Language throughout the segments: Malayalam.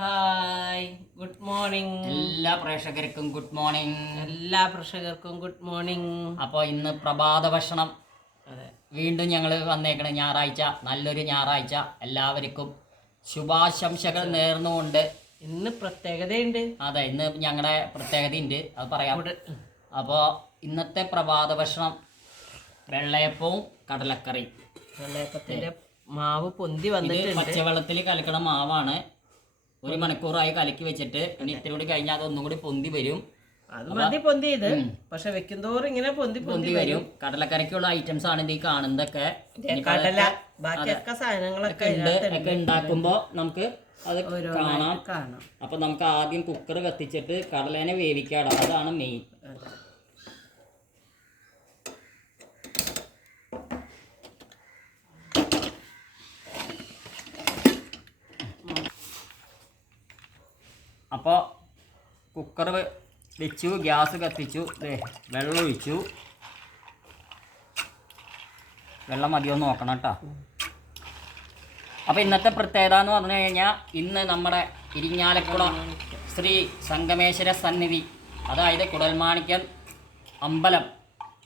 Hi good morning. എല്ലാ പ്രേക്ഷകർക്കും ഗുഡ് മോർണിംഗ്. എല്ലാ പ്രേക്ഷകർക്കും ഗുഡ് മോർണിംഗ്. അപ്പോൾ ഇന്ന് പ്രഭാത ഭക്ഷണം. അതെ. വീണ്ടും ഞങ്ങൾ വന്നേക്കണ ഞായറാഴ്ച നല്ലൊരു ഞായറാഴ്ച. എല്ലാവർക്കും ശുഭാശംസകൾ നേർന്നുകൊണ്ട്. ഇന്ന് പ്രത്യേകതയുണ്ട്. അതെ ഇന്ന് ഞങ്ങളുടെ പ്രത്യേകതയുണ്ട് അത് പറയാം. അപ്പോൾ ഇന്നത്തെ പ്രഭാത ഭക്ഷണം വെള്ളയപ്പവും കടലക്കറിയും. വെള്ളയപ്പത്തിന്റെ മാവ് പൊന്തി വന്നിട്ട് പച്ചവെള്ളത്തിൽ കലക്കണ മാവാണ്. ഒരു മണിക്കൂറായി കലക്കി വെച്ചിട്ട് ഇനി ഇത്തിരി കൂടി കഴിഞ്ഞാൽ ഒന്നും കൂടി പൊന്തി വരും. അത് മതി പൊന്തി ഇത്. പക്ഷെ വെക്കുന്തോറും ഇങ്ങനെ പൊന്തി പൊന്തി വരും. കടലക്കരയ്ക്കുള്ള ഐറ്റംസ് ആണ് ഇത് ഈ കാണുന്നതൊക്കെ. കടല ബാക്കിയൊക്കെ സാധനങ്ങളൊക്കെ ഒക്കെ ഉണ്ടാക്കുമ്പോ നമുക്ക് അത് കാണാം. കാണാം. അപ്പൊ നമുക്ക് ആദ്യം കുക്കർ കത്തിച്ചിട്ട് കടലേനെ വേവിക്കാടാം. അതാണ് മെയിൻ അപ്പോൾ കുക്കർ വെച്ചു ഗ്യാസ് കത്തിച്ചു വെള്ളം ഒഴിച്ചു. വെള്ളം മതിയോ നോക്കണം കേട്ടോ. അപ്പോൾ ഇന്നത്തെ പ്രത്യേകത എന്ന് പറഞ്ഞു കഴിഞ്ഞാൽ ഇന്ന് നമ്മുടെ ഇരിഞ്ഞാലക്കുളം ശ്രീ സംഗമേശ്വര സന്നിധി അതായത് കുടൽമാണിക്യം അമ്പലം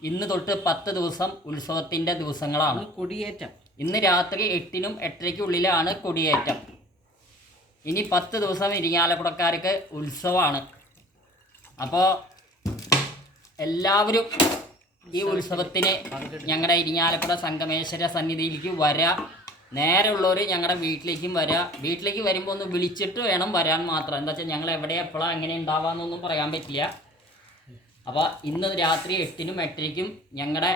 ഇന്ന് തൊട്ട് പത്ത് ദിവസം ഉത്സവത്തിന്റെ ദിവസങ്ങളാണ്. കൊടിയേറ്റം. ഇന്ന് രാത്രി എട്ടിനും എട്ടരയ്ക്കുള്ളിലാണ് കൊടിയേറ്റം. ഇനി പത്ത് ദിവസം ഇരിങ്ങാലക്കുടക്കാർക്ക് ഉത്സവമാണ്. അപ്പോൾ എല്ലാവരും ഈ ഉത്സവത്തിന് ഞങ്ങളുടെ ഇരിങ്ങാലക്കുട സംഗമേശ്വര സന്നിധിയിലേക്ക് വരാം. നേരെയുള്ളവർ ഞങ്ങളുടെ വീട്ടിലേക്കും വരാം. വീട്ടിലേക്ക് വരുമ്പോൾ ഒന്ന് വിളിച്ചിട്ട് വേണം വരാൻ മാത്രം. എന്താ വെച്ചാൽ ഞങ്ങൾ എവിടെ എപ്പോഴാണ് എങ്ങനെ ഉണ്ടാവാന്നൊന്നും പറയാൻ പറ്റില്ല. അപ്പോൾ ഇന്ന് രാത്രി എട്ടിനും എട്ടരയ്ക്കും ഞങ്ങളുടെ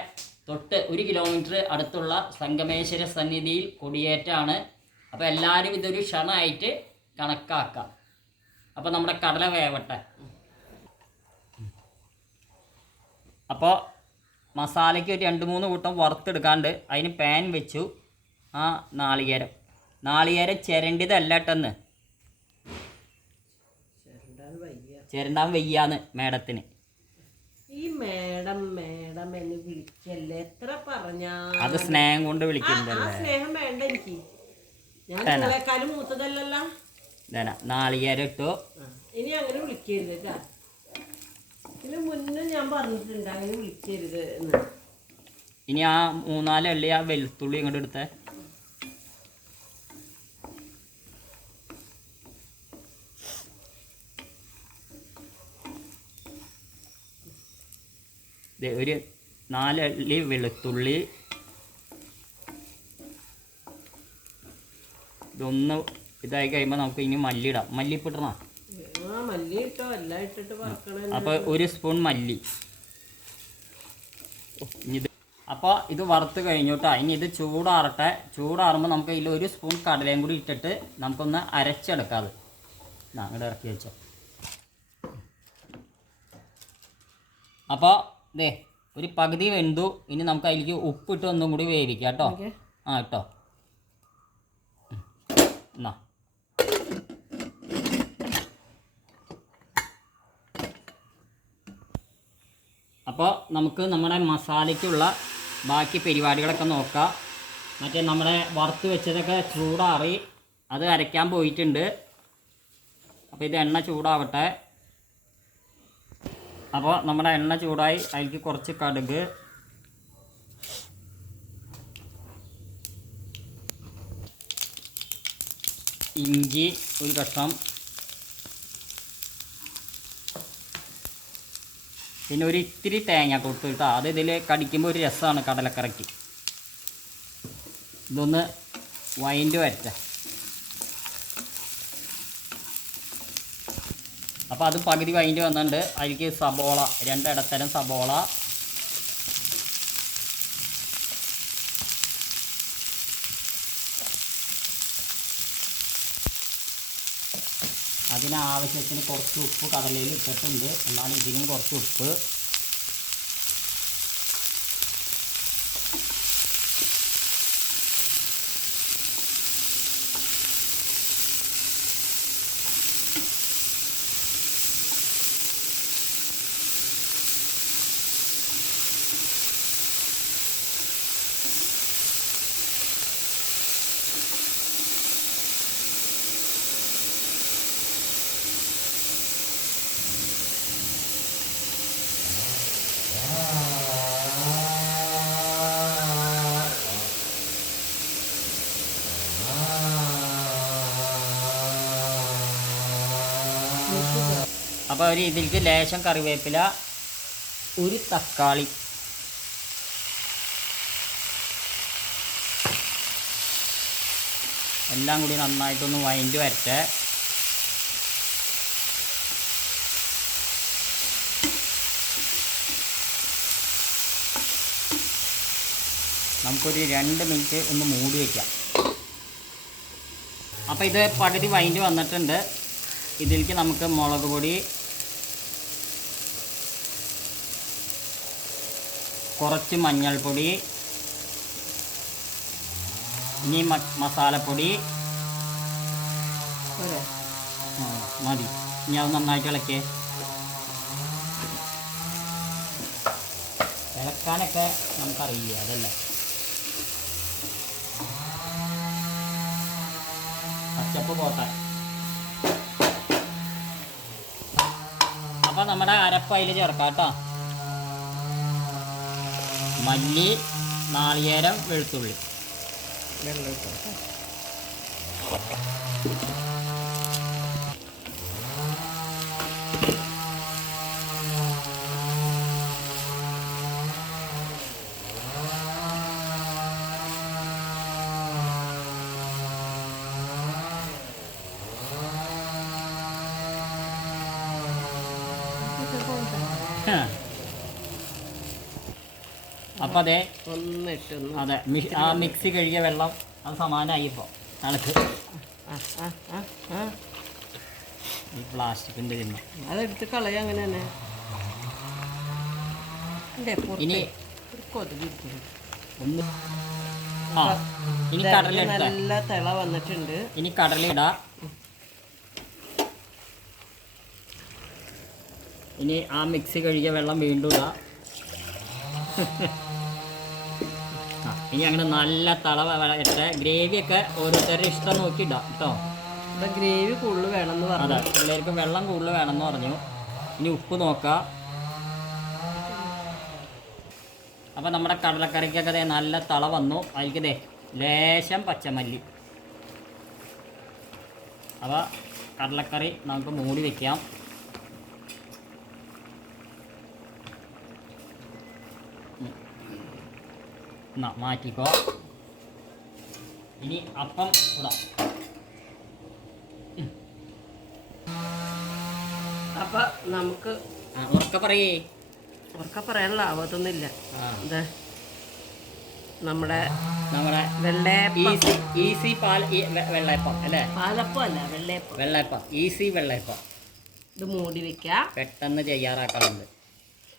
തൊട്ട് ഒരു കിലോമീറ്റർ അടുത്തുള്ള സംഗമേശ്വര സന്നിധിയിൽ കൊടിയേറ്റാണ്. അപ്പോൾ എല്ലാവരും ഇതൊരു ക്ഷണമായിട്ട് കണക്കാക്കാം. അപ്പോൾ നമ്മുടെ കടല വേവട്ടെ. അപ്പോൾ മസാലയ്ക്ക് ഒരു രണ്ട് മൂന്ന് കൂട്ടം വറുത്തെടുക്കാണ്ട് അതിന് പാൻ വെച്ചു. ആ നാളികേരം. നാളികേരം ചിരണ്ടിയതല്ല കേട്ടെന്ന് ചിരണ്ടാൻ വയ്യാന്ന് മേഡത്തിന്. ഈ മേഡം മേഡം എന്ന് വിളിക്കല്ലേ? എത്ര പറഞ്ഞാ അത് സ്നേഹം കൊണ്ട് വിളിക്കുന്നുണ്ടല്ലേ? സ്നേഹം വേണ്ട എനിക്ക്. ഞാൻ. നിങ്ങളെക്കാളും മൂത്തതല്ലല്ലോ. നാളികേരം ഇട്ടു ഇനി അങ്ങനെ വിളിക്കരുത് കേട്ടാ ഇതിന് മുന്നേ ഞാൻ പറഞ്ഞിട്ടുണ്ട് അങ്ങനെ വിളിക്കരുത് എന്ന്. ഇനി ആ മൂന്നാൽ അള്ളി ആ വെളുത്തുള്ളി ഇങ്ങോട്ട് എടുത്തേ? ഒരു നാല് വെളുത്തുള്ളി. ഇതൊന്ന് ഇതായി കഴിയുമ്പോൾ നമുക്ക് ഇനി മല്ലി ഇടാം. മല്ലി ഇട്ടിട്ട് വറക്കണ അപ്പോൾ ഒരു സ്പൂൺ മല്ലി. ഇത് അപ്പോൾ ഇത് വറുത്ത് കഴിഞ്ഞു കേട്ടോ ഇനി ഇത് ചൂടാറട്ടെ. ചൂടാറുമ്പോൾ നമുക്ക് ഇതിൽ ഒരു സ്പൂൺ കടലയും കൂടി ഇട്ടിട്ട് നമുക്കൊന്ന് അരച്ചെടുക്കാം അത്. അങ്ങോട്ട് ഇറക്കി വെച്ചോ. അപ്പോൾ ഇതേ ഒരു പകുതി വെന്തു. ഇനി നമുക്ക് അതിലേക്ക് ഉപ്പിട്ട് ഒന്നും കൂടി വേവിക്കാം കേട്ടോ ആ കേട്ടോ എന്നാ അപ്പോൾ നമുക്ക് നമ്മുടെ മസാലയ്ക്കുള്ള ബാക്കി പരിപാടികളൊക്കെ നോക്കാം. മറ്റേ നമ്മുടെ വറുത്ത് വെച്ചതൊക്കെ ചൂടാറി അത് അരയ്ക്കാൻ പോയിട്ടുണ്ട്. അപ്പോൾ ഇത് എണ്ണ ചൂടാവട്ടെ. അപ്പോൾ നമ്മുടെ എണ്ണ ചൂടായി. അതിലേക്ക് കുറച്ച് കടുക്. ഇഞ്ചി ഒരു കഷ്ണം. പിന്നെ ഒരു ഇത്തിരി തേങ്ങ കൊടുത്തു കേട്ടോ. അത് ഇതിൽ കടിക്കുമ്പോൾ ഒരു രസമാണ് കടലക്കറയ്ക്ക് ഇതൊന്ന് വൈൻഡ് വരച്ച അപ്പോൾ അത് പകുതി വൈൻഡ് വന്നിട്ടുണ്ട്. അതിലേക്ക് സബോള രണ്ടിടത്തരം സബോള അതിനാവശ്യത്തിന് കുറച്ച് ഉപ്പ് കടലയിൽ ഇട്ടിട്ടുണ്ട്. എന്നാലും ഇതിനും കുറച്ച് ഉപ്പ്. അപ്പോൾ ഒരു ഇതിലേക്ക് ലേശം കറിവേപ്പില ഒരു തക്കാളി. എല്ലാം കൂടി നന്നായിട്ടൊന്ന് വൈൻഡ് വരട്ടെ. നമുക്കൊരു രണ്ട് മിനിറ്റ് ഒന്ന് മൂടി വയ്ക്കാം അപ്പോൾ ഇത് പകുതി വൈൻഡ് വന്നിട്ടുണ്ട്. ഇതിലേക്ക് നമുക്ക് മുളക് പൊടി കുറച്ച് മഞ്ഞൾപ്പൊടി ഇനി മസാലപ്പൊടി. മതി. ഇനി അത് നന്നായിട്ട് ഇളക്കേ ഇളക്കാനൊക്കെ നമുക്കറിയില്ല അതല്ല? പച്ചപ്പ് പോട്ടെ. അപ്പം നമ്മുടെ അരപ്പ് അതിൽ ചേർക്കാം കേട്ടോ. മല്ലി നാളികേരം വെളുത്തുള്ളി വെള്ളം ഒഴിച്ചോ. അപ്പം അതെ അതെ ആ മിക്സി കഴുകിയ വെള്ളം അത് സമാനമായി ഇപ്പോൾ തണുക്ക്. ഈ പ്ലാസ്റ്റിക്കിന്റെ തിന്നു അതെടുത്ത് കളയാ അങ്ങനെ തന്നെ. ഇനി. ഒന്ന്. ആ ഇനി കടല നല്ല തിള വന്നിട്ടുണ്ട്. ഇനി കടല ഇടാ. ഇനി ആ മിക്സി കഴുകിയ വെള്ളം വീണ്ടും ഇടാ. ഇനി അങ്ങനെ നല്ല തള ഇട്ട് ഗ്രേവിയൊക്കെ ഓരോരുത്തരുടെ ഇഷ്ടം നോക്കി ഇടാം കേട്ടോ. ഇവിടെ ഗ്രേവി കൂടുതൽ വേണമെന്ന് അതെ പറഞ്ഞു പിള്ളേർക്ക് വെള്ളം കൂടുതൽ വേണമെന്ന് പറഞ്ഞു. ഇനി ഉപ്പ് നോക്കാം. അപ്പം നമ്മുടെ കടലക്കറിക്കൊക്കെ ദേ നല്ല തള വന്നു. അതിലേക്ക് ദേ ലേശം പച്ചമല്ലി. അപ്പോൾ കടലക്കറി നമുക്ക് മൂടി വെക്കാം. മാറ്റിക്കോ. ഇനി അപ്പം ഇടാം അപ്പൊ നമുക്ക് ഉറക്ക പറയേ. ഉറക്ക പറയാനുള്ള ആവത്തൊന്നുമില്ല ഇത് നമ്മുടെ നമ്മുടെ വെള്ളയപ്പം. ഈസി പാൽ വെള്ളയപ്പം അല്ലേ? പാലപ്പം അല്ല വെള്ളയപ്പം. വെള്ളയപ്പം ഈസി വെള്ളയപ്പം. ഇത് മൂടി വെക്കാം. പെട്ടെന്ന് തയ്യാറാക്കാറുണ്ട്.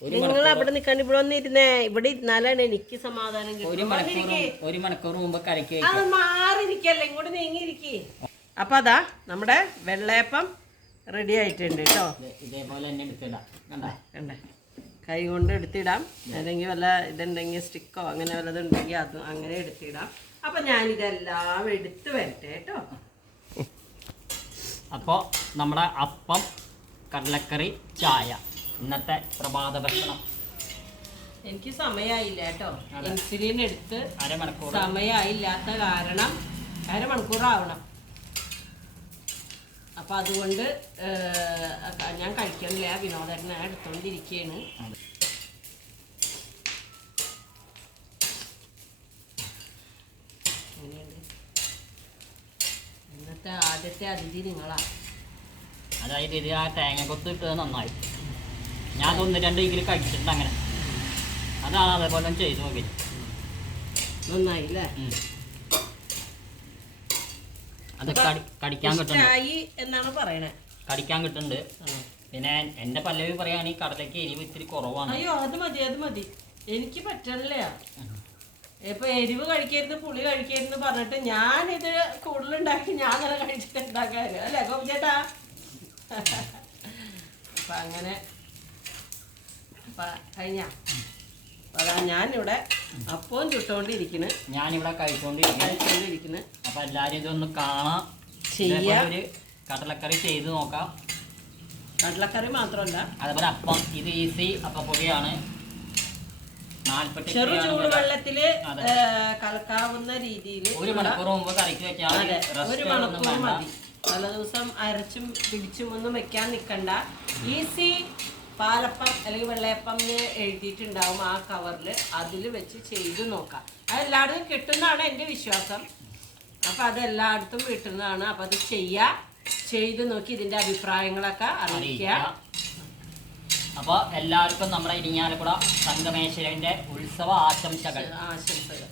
നിങ്ങൾ അവിടെ നിൽക്കാൻ ഇവിടെ വന്നിരുന്നേ. ഇവിടെ ഇരുന്നാലാണ് എനിക്ക് സമാധാനം ഒരു മണിക്കൂർ ഒരു മണിക്കൂർ മുമ്പ് കരയ്ക്ക് അത് മാറിയിരിക്കല്ലേ? ഇങ്ങോട്ട് നീങ്ങിയിരിക്കേ. അപ്പൊ അതാ നമ്മുടെ വെള്ളയപ്പം റെഡി ആയിട്ടുണ്ട് കേട്ടോ. ഇതേപോലെ തന്നെ എടുത്തിടാം. കണ്ടേ? കൈ കൊണ്ട് എടുത്തിടാം. അല്ലെങ്കിൽ വല്ല ഇതുണ്ടെങ്കിൽ സ്റ്റിക്കോ അങ്ങനെ വല്ലതും ഉണ്ടെങ്കിൽ അതും അങ്ങനെ എടുത്തിടാം. അപ്പൊ ഞാനിതെല്ലാം എടുത്ത് വരട്ടെ കേട്ടോ. അപ്പോൾ നമ്മുടെ അപ്പം കടലക്കറി ചായ. ഇന്നത്തെ പ്രഭാത ഭക്ഷണം? എനിക്ക് സമയമായില്ല കേട്ടോ. അതെ. ഇൻസുലിൻ എടുത്ത് അരമണിക്കൂർ. സമയമായില്ലാത്ത കാരണം അരമണിക്കൂറാവണം അപ്പൊ അതുകൊണ്ട് ഏഹ്, ഞാൻ കഴിക്കണില്ല. വിനോദേട്ടനെ എടുത്തോണ്ടിരിക്കുകയാണ് അതെ. ഇന്നത്തെ ആദ്യത്തെ അതിഥി നിങ്ങളാ. അതായത് ഇത് ആ തേങ്ങ കൊത്ത് ഇട്ടത് നന്നായി. ഞാൻ ഒന്ന് രണ്ട് ഇതിൽ കഴിച്ചിട്ടുണ്ട് അങ്ങനെ. അതാണ് അതേപോലെ ചെയ്ത് നോക്കി നന്നായില്ലേ? അത് കടി കടിക്കാൻ കിട്ടുന്നുണ്ട്. എന്നാണ് പറയണേ. കടിക്കാൻ കിട്ടുന്നുണ്ട്. പിന്നെ എന്റെ പല്ലവി പറയുകയാണെങ്കിൽ കടലയ്ക്ക് എരിവ് ഇത്തിരി കുറവാണ്. അയ്യോ അത് മതി അത് മതി. എനിക്ക് പറ്റണില്ല. ഇപ്പൊ എരിവ് കഴിക്കരുത് പുളി കഴിക്കരുത് പറഞ്ഞിട്ട് ഞാൻ ഇത് കൂടുതലുണ്ടാക്കി ഞാൻ അങ്ങനെ കഴിച്ചിട്ട് ഉണ്ടാക്കാറ് അല്ലേ ഗോപിച്ചേട്ടാ അപ്പൊ അങ്ങനെ കഴിഞ്ഞ? അതാ ഞാനിവിടെ അപ്പവും ചുട്ടോണ്ടിരിക്കണ് ഞാനിവിടെ കഴിച്ചുകൊണ്ടിരിക്കുന്നു കഴിച്ചോണ്ടിരിക്കണ്. അപ്പം എല്ലാവരും ഇതൊന്ന് കാണാം. ചെയ്യാം. ഇതേപോലെ ഒരു കടലക്കറി ചെയ്ത് നോക്കാം. കടലക്കറി മാത്രമല്ല. അതുപോലെ അപ്പം ഇത് ഈസി അപ്പപ്പൊടിയാണ് നാൽപ്പത്തി ചെറു ചൂടുവെള്ളത്തിൽ അതെ. കലക്കാവുന്ന രീതിയിൽ ഒരു മണിക്കൂർ മുമ്പ് കറിക്ക് വെക്കാൻ അതെ ഒരു മണിക്കൂർ മതി. പല ദിവസം അരച്ചും പിടിച്ചും ഒന്നും വെക്കാൻ നിൽക്കണ്ട ഈസി പാലപ്പം അല്ലെങ്കിൽ വെള്ളയപ്പം എന്ന് എഴുതിയിട്ടുണ്ടാവും ആ കവറിൽ അതിൽ വെച്ച് ചെയ്ത് നോക്കാം. അതെല്ലായിടത്തും കിട്ടുന്നതാണ് എന്റെ വിശ്വാസം. അപ്പം അതെല്ലായിടത്തും കിട്ടുന്നതാണ്. അപ്പം അത് ചെയ്യുക ചെയ്ത് നോക്കി ഇതിന്റെ അഭിപ്രായങ്ങളൊക്കെ അറിയിക്കുക. അപ്പോൾ എല്ലാവർക്കും നമ്മുടെ ഇരിങ്ങാലക്കുട സംഗമേശ്വരന്റെ ഉത്സവ ആശംസകൾ. ആശംസകൾ.